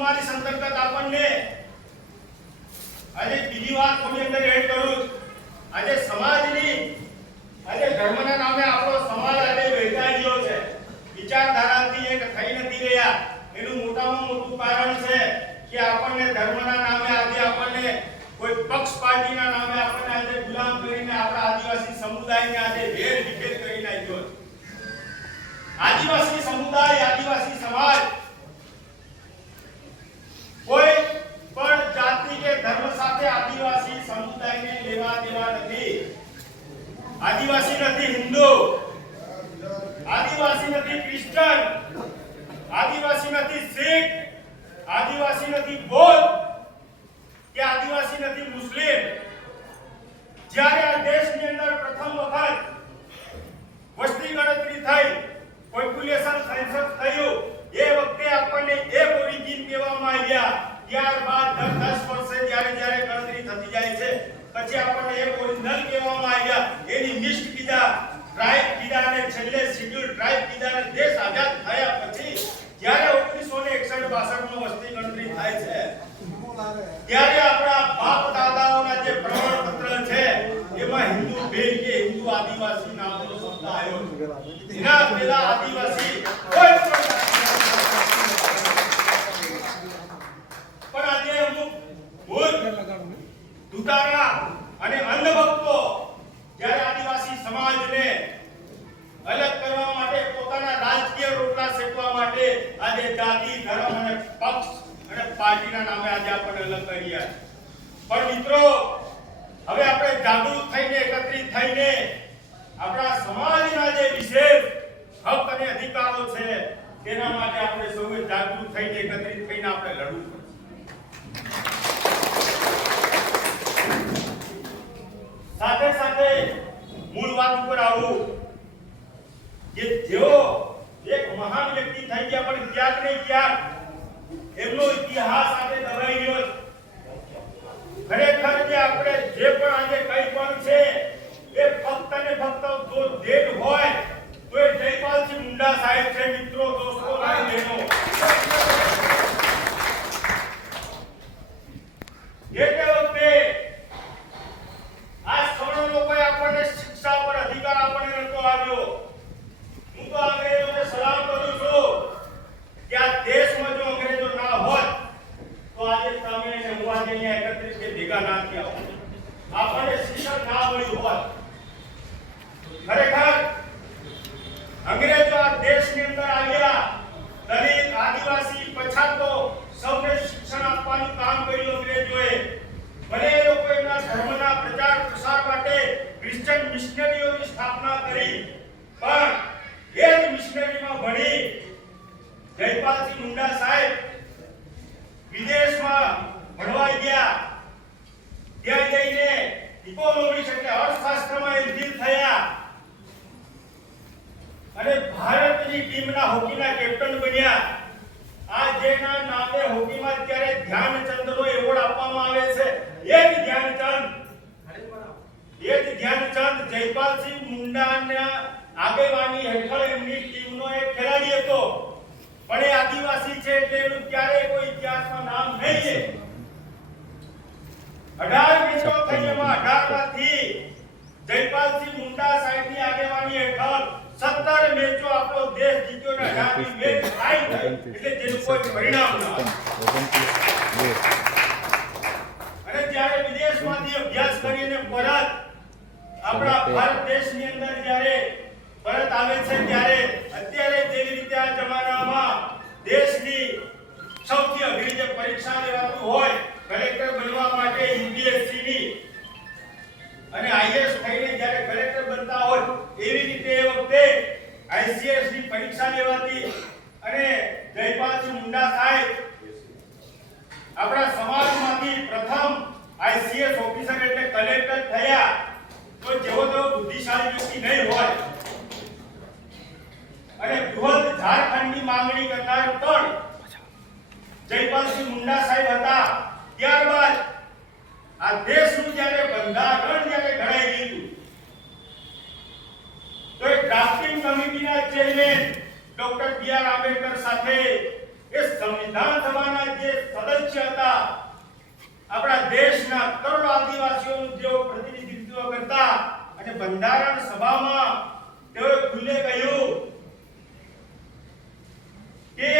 44 અંતર્ગત આપણને આજે બીજી વાત થોડી અંદર એડ કરું. આજે સમાજની આજે ધર્મના નામે આપણો સમાજ આજે વહેંચાઈ ગયો છે. વિચારધારાથી એક થઈ નથી રહ્યા. એનું મોટામાં મોટું કારણ છે કે આપણને ધર્મના નામે આજે આપણને કોઈ પક્ષ પાર્ટીના નામે આપણને આજે ગુલામ કરીને આપણા આદિવાસી સમુદાયને આજે વેર વિખેર કરી નાખ્યો છે. આદિવાસી સમુદાય આદિવાસી સમાજ કોઈ પણ જાતિ કે ધર્મ સાથે આદિવાસી સમુદાયને લેવા દેવા નથી. આદિવાસી નથી હિન્દુ, આદિવાસી નથી ક્રિશ્ચન, આદિવાસી નથી શીખ, આદિવાસી નથી બૌદ્ધ કે આદિવાસી નથી મુસ્લિમ. જ્યારે આ દેશની અંદર પ્રથમ વખત વસ્તી ગણતરી થઈ, પોપ્યુલેશન સેન્સસ થયું, એ વખતે આપણને એક ઓરિજિન કહેવામાં આવ્યા. ત્યારબાદ 10 વર્ષે જ્યારે ગણતરી થતી જાય છે પછી આપણને એક ઓરિજિનલ કહેવામાં આવ્યા. એની લિસ્ટ કીધા, ટ્રાઇબ કીધા અને છેલ્લે શેડ્યુલ ટ્રાઇબ કીધા. અને દેશ આઝાદ થયા પછી જ્યારે 1961-62 માં વસ્તી ગણતરી થાય છે ત્યારે આપણા બાપ દાદાઓના જે પ્રમાણપત્ર છે એમાં હિન્દુ ભેદ કે હિન્દુ આદિવાસી નામનો શબ્દ આવ્યો છે. એના પહેલા આદિવાસી કોઈ પણ આજે અમુક મૂર્ખ દુતારા અને અંધભક્તો જ્યારે આદિવાસી સમાજને અલગ કરવા માટે પોતાના રાજકીય રોટલા શેકવા માટે આજે જાતિ ધર્મ અને પક્ષ અને પાર્ટીના નામે આજે આપણને અલગ કરી રહ્યા છે. પણ મિત્રો હવે આપણે જાગૃત થઈને એકત્રિત થઈને આપણા સમાજના જે વિશેષ હક અને અધિકારો છે તેના માટે આપણે સૌએ જાગૃત થઈને એકત્રિત થઈને આપણે લડવું પડશે. સાથે સાથે મૂળ વાત ઉપર આવું કે જેઓ એક મહાન વ્યક્તિ થઈ ગયા પણ ક્યાંક ને ક્યાંક એમનો ઇતિહાસ આજે દબાઈ ગયો છે. ખરેખર જે આપણે જે પણ આજે કંઈ પણ છે એ ફક્ત ને ફક્ત જો દેન હોય તો એ જયપાલસિંહ મુંડા સાહેબ છે. મિત્રો, દોસ્તો અને બહેનો, જે વખતે આ સૌનો લોકોએ આપણને શિક્ષા પર અધિકાર આપણને નતો આવ્યો. હું તો અંગ્રેજોને સલામ કરું છું કે આ દેશમાં જો અંગ્રેજો ના હોત તો આજે તમે અને હું આજે અહીંયા એકત્રિત કે ભેગા ના થયા હોત, આપણને શિક્ષણ ના મળ્યું હોત. ખરેખર અંગ્રેજો આ દેશની અંદર આવ્યા, દલિત, આદિવાસી, પછાતો સૌને શિક્ષણ આપવાનું કામ કર્યું અંગ્રેજોએ. ભલે એ લોકો એમના ધર્મના પ્રચાર પ્રસાર માટે ક્રિશ્ચિયન મિશનરીઓની સ્થાપના કરી, પણ એ જ મિશનરીમાં ભણી જયપાલસિંહ મુંડા સાહેબ વિદેશમાં ભણવા ગયા. ત્યાં જઈને ઇકોનોમિક્સ એટલે અર્થશાસ્ત્રમાં એન્જિન થયા અને ભારતની ટીમના હોકીના કેપ્ટન બન્યા. આ જેના નામે હોકીમાં અત્યારે ધ્યાનચંદનો એવોર્ડ આપવામાં આવે છે, એ જ ધ્યાનચંદ જયપાલસિંહ મુંડાના આગેવાની હેઠળ એમની ટીમનો એક ખેલાડી હતો. પણ એ આદિવાસી છે એટલે એનું ક્યારેય કોઈ ઇતિહાસમાં નામ નહીં છે. 18 મેચો થઈ, એમાં 18 માંથી જયપાલસિંહ મુંડા સાહેબની આગેવાની હેઠળ 17 મેચો આપણો દેશ જીત્યો ને 18મી મેચ થાય એટલે જેનું કોઈ પરિણામ ન આવે. અને જ્યારે વિદેશમાંથી અભ્યાસ કરીને પરત આપણા ભારત દેશની અંદર જ્યારે પરત આવે છે ત્યારે અત્યારે જેવી રીતે આ જમાનામાં દેશની સૌથી અઘરી જે પરીક્ષા લેવાતું હોય કલેક્ટર બનવા માટે યુપીએસસી ની અને આઈએએસ થઈને જ્યારે કલેક્ટર બનતા હોય એવી રીતે એ વખતે આઈસીએસ ની પરીક્ષા લેવાતી. અને જયપાલસિંહ મુંડા સાહેબ આપણા સમાજમાંથી પ્રથમ આઈસીએસ ઓફિસર એટલે કલેક્ટર થયા. તો જેવો તેવો બુદ્ધિશાળી વ્યક્તિ નહીં હોય અને બૃહદ ઝારખંડની માંગણી કરનાર પણ જયપાલસિંહ મુંડા સાહેબ હતા. ત્યારબાદ આ દેશનું જ્યારે બંધારણ જ્યારે ઘડાઈ ગયું તો એ ડ્રાફ્ટિંગ કમિટીના ચેરમેન ડોક્ટર બી.આર. આંબેડકર સાથે એ સંવિધાન સભાના જે આપણા દેશના કરોડો આદિવાસીઓનું જેઓ પ્રતિનિધિત્વ કરતા અને બંધારણ સભામાં તેઓએ ખુલ્લે કહ્યું कि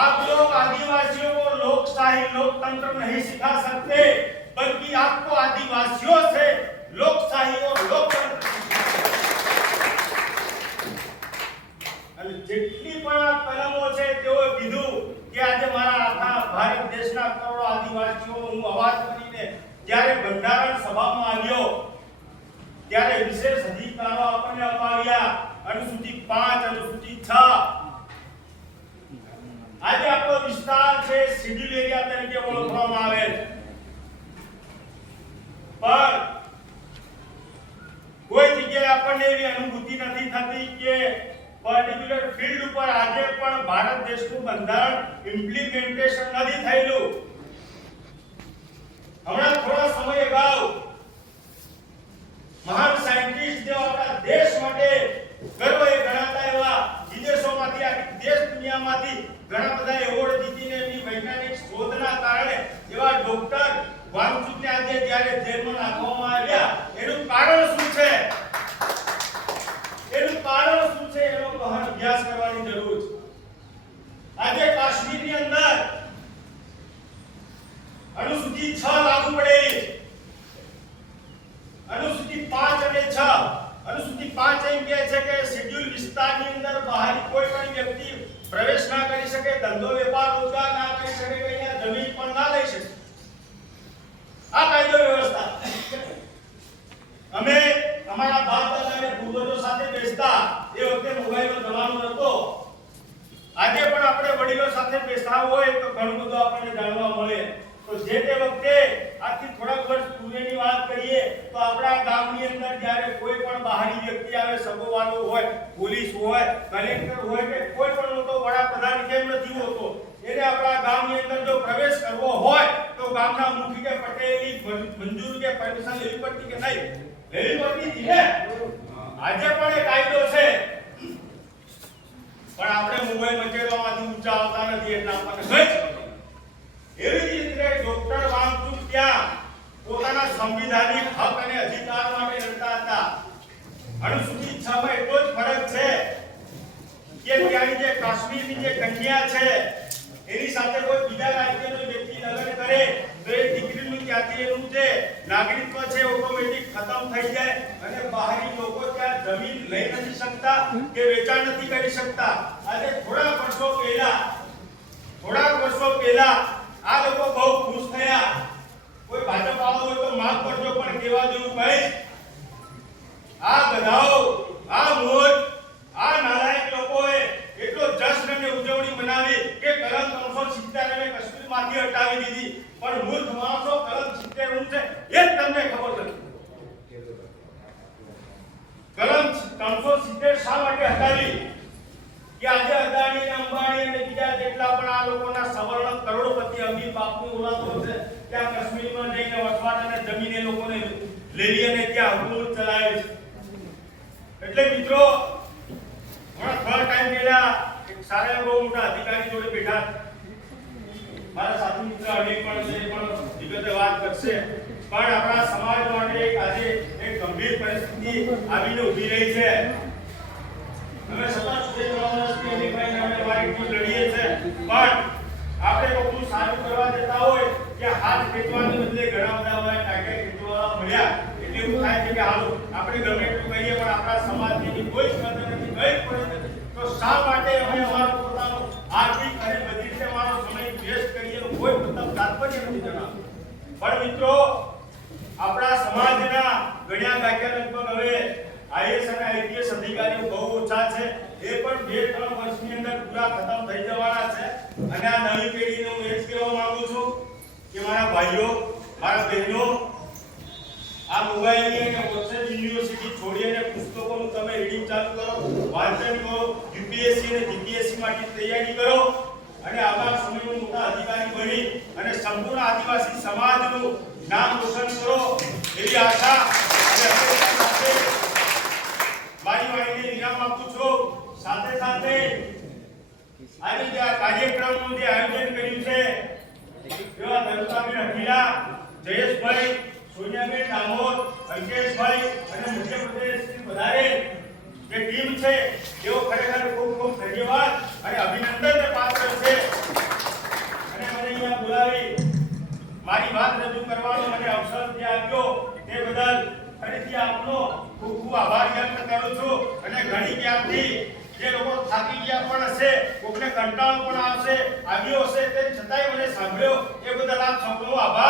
आप लोग आदिवासियों को लोकशाही लोकतंत्र नहीं सिखा सकते, बल्कि आपको आदिवासियों से लोकशाही और लोकतंत्र અને જેટલી પણ આ કલમો છે તેઓએ કીધું કે આજે મારા આખા ભારત દેશના કરોડો આદિવાસીઓનો હું અવાજ કરીને જ્યારે બંધારણ સભામાં આવ્યો ત્યારે વિશેષ અધિકારો આપણને અપાવ્યા अनुसूची 5 अनुसूची 6 આજે આપણો વિસ્તાર છે શેડ્યુલ એરિયા તરીકે ઓળખવામાં આવે છે પણ કોઈ જગ્યાએ આપણને એવી અનુભૂતિ નથી થતી કે પર્ટિક્યુલર ફિલ્ડ ઉપર આજે પણ ભારત દેશનું બંધારણ ઇમ્પ્લિમેન્ટેશન નથી થયેલું હમણાં થોડા સમય અગાઉ મહાન સાયન્ટિસ્ટ જેવા આપણા દેશ માટે ગર્વ એ ગણાતા એવા વિદેશોમાંથી આખી દેશ દુનિયામાંથી ઘણા બધા એવોર્ડ જીતીને એમની વૈજ્ઞાનિક શોધના કારણે એવા ડોક્ટર વાંગચુકને આજે જ્યારે જેલમાં નાખવામાં આવ્યા એનું કારણ શું છે એનો ગહન અભ્યાસ કરવાની જરૂર છે આજે કાશ્મીરની અંદર અનુસૂચિ 6 લાગુ પડેલી અનુસૂચિ 5 અને 6 अनुसूची 5 એમ કહે છે કે શેડ્યુલ વિસ્તારની અંદર બહારી કોઈ પણ વ્યક્તિ પ્રવેશ ના કરી શકે, ધંધો વેપાર રોજગાર ના કરી શકે, કઈ જમીન પણ ના લઈ શકે. આ કાયદો વ્યવસ્થા અમે અમારા બાપ દાદાને પૂર્વજો સાથે બેસતા એ વખતે મોબાઈલનો જમાનો નહોતો. આજે પણ આપણે વડીલો સાથે બેસતા હોય તો ઘણું બધું આપણને જાણવા મળે. તો જે તે વખતે આજથી થોડાક વર્ષ પૂર્વેની વાત કરીએ તો આપણા ગામની અંદર જ્યારે કોઈ પણ બહારી વ્યક્તિ આવે, સગોવાળો હોય, પોલીસ હોય, કલેક્ટર હોય કે કોઈ પણ મોટો વડાપ્રધાન કેમ નથી હોતો, એને આપણા ગામની અંદર જો પ્રવેશ કરવો હોય તો ગામના મુખી કે પટેલની મંજૂરી કે પરમિશન લેવી પડતી કે નહીં? લેવી પડતી હતી ને. આજે પણ એ કાયદો છે પણ આપણે મોબાઈલ મચેડવામાંથી ઊંચા આવતા નથી એટલે આપણને ગઈ. એવી જ રીતે ડોક્ટર વાંગચુક ત્યાં પોતાના સંવિધાનિક હક અને અધિકાર માટે લડતા હતા. અનુસૂચિ 6 માં એટલો જ ફરક છે કે ત્યાંની જે કાશ્મીરની જે કન્યા છે એની સાથે કોઈ બીજા રાજ્યનો વ્યક્તિ લગ્ન કરે તો એ દીકરીનું ત્યાંથી એનું જે નાગરિકત્વ છે ઓટોમેટિક ખતમ થઈ જાય અને બહારી લોકો ત્યાં જમીન લઈ નથી શકતા કે વેચાણ નથી કરી શકતા. આજે થોડા વર્ષો પહેલા આ લોકો બહુ ખુશ થયા. કોઈ ભાજપ વાળો હોય તો માફ કરજો પણ કેવા જેવું કહીશ, આ ગધાઓ, આ મૂર્ખ, આ નાલાયક લોકોએ એટલો જશ્ન અને ઉજવણી બનાવી કે કલમ 370 ને કાશ્મીરમાંથી હટાવી દીધી. પણ મૂર્ખ માણસો કલમ 70 શું છે એ તમને ખબર નથી. કલમ 370 શા માટે હટાવી કે આજે અદાણી અને અંબાણી અને બીજા જેટલા પણ આ લોકોના સવર્ણ કરોડપતિ અમીર બાપની ઓલાદો છે ત્યાં કાશ્મીરમાં જઈને વસવાટ અને જમીન એ લોકોને લેવી અને ત્યાં હુકુમત ચલાવે છે. એટલે મિત્રો હમણાં થોડા ટાઈમ પહેલા એક સારા બહુ મોટા અધિકારી જોડે બેઠા, મારા સાથી મિત્ર અનિલ પણ છે, પણ વિગતે વાત કરશે. પણ આપણા સમાજ માટે આજે એક ગંભીર પરિસ્થિતિ આવીને ઊભી રહી છે. અમે સતત સુરેન્દ્રનગરથી અનિલભાઈને અમે અમારી ટીમ લડીએ છે પણ આપણે કોકનું સારું કરવા જતા હોય કે હાથ ખેંચવાને બદલે ઘણા બધા હોય ટાઈટર ખેંચવાવાળા મળ્યા એટલે એવું થાય છે કે હાલો આપણે ગમે એટલું કહીએ પણ આપણા સમાજની કોઈ જ મદદ નથી, કંઈ પડે નથી. તો શા માટે અમે અમારો પોતાનો આર્થિક અને બધી રીતે અમારો સમય વેસ્ટ કરીએ કોઈ મતલબ તાત્પર્ય નથી જણાવતું. પણ મિત્રો આપણા સમાજના ગણ્યા ગાંઠ્યા લગભગ હવે આઈએસ અને આઈપીએસ અધિકારીઓ બહુ ઓછા છે. એ પણ 2-3 વર્ષની અંદર પૂરા ખતમ થઈ જવાના છે. અને આ નવી પેઢીને હું એ જ કહેવા માંગુ છું કે મારા ભાઈઓ, મારા બહેનો, આ મોબાઈલની અને વોટ્સએપ યુનિવર્સિટી છોડી અને પુસ્તકોનું તમે રીડિંગ ચાલુ કરો, વાંચન કરો, યુપીએસસી અને જીપીએસસી માટે તૈયારી કરો અને આવનાર સમયમાં મોટા અધિકારી બની અને સંપૂર્ણ આદિવાસી સમાજનું નામ રોશન કરો એવી આશા અને અપેક્ષા સાથે મારી વાણીને વિરામ આપું છું. સાથે આજે જે આ કાર્યક્રમનું જે આયોજન કર્યું છે એવા તાલુકાના અખિલા જયેશભાઈ સોનિયાબેન દામોદ અંકેશભાઈ અને મધ્યપ્રદેશથી વધારે જે ટીમ છે તેઓ ખરેખર ખૂબ ખૂબ ધન્યવાદ અને અભિનંદનને પાત્ર છે અને મને અહીંયા બોલાવી મારી વાત રજૂ કરવાનો મને અવસર જે આપ્યો તે બદલ ફરીથી આપનો ખૂબ ખૂબ આભાર વ્યક્ત કરું છું અને ઘણી ક્યાંથી જે લોકો થાકી ગયા પણ હશે કોકને કંટાળો પણ આવશે આવ્યો હશે તે છતાંય મને સાંભળ્યો એ બદલ આપ સૌનો આભાર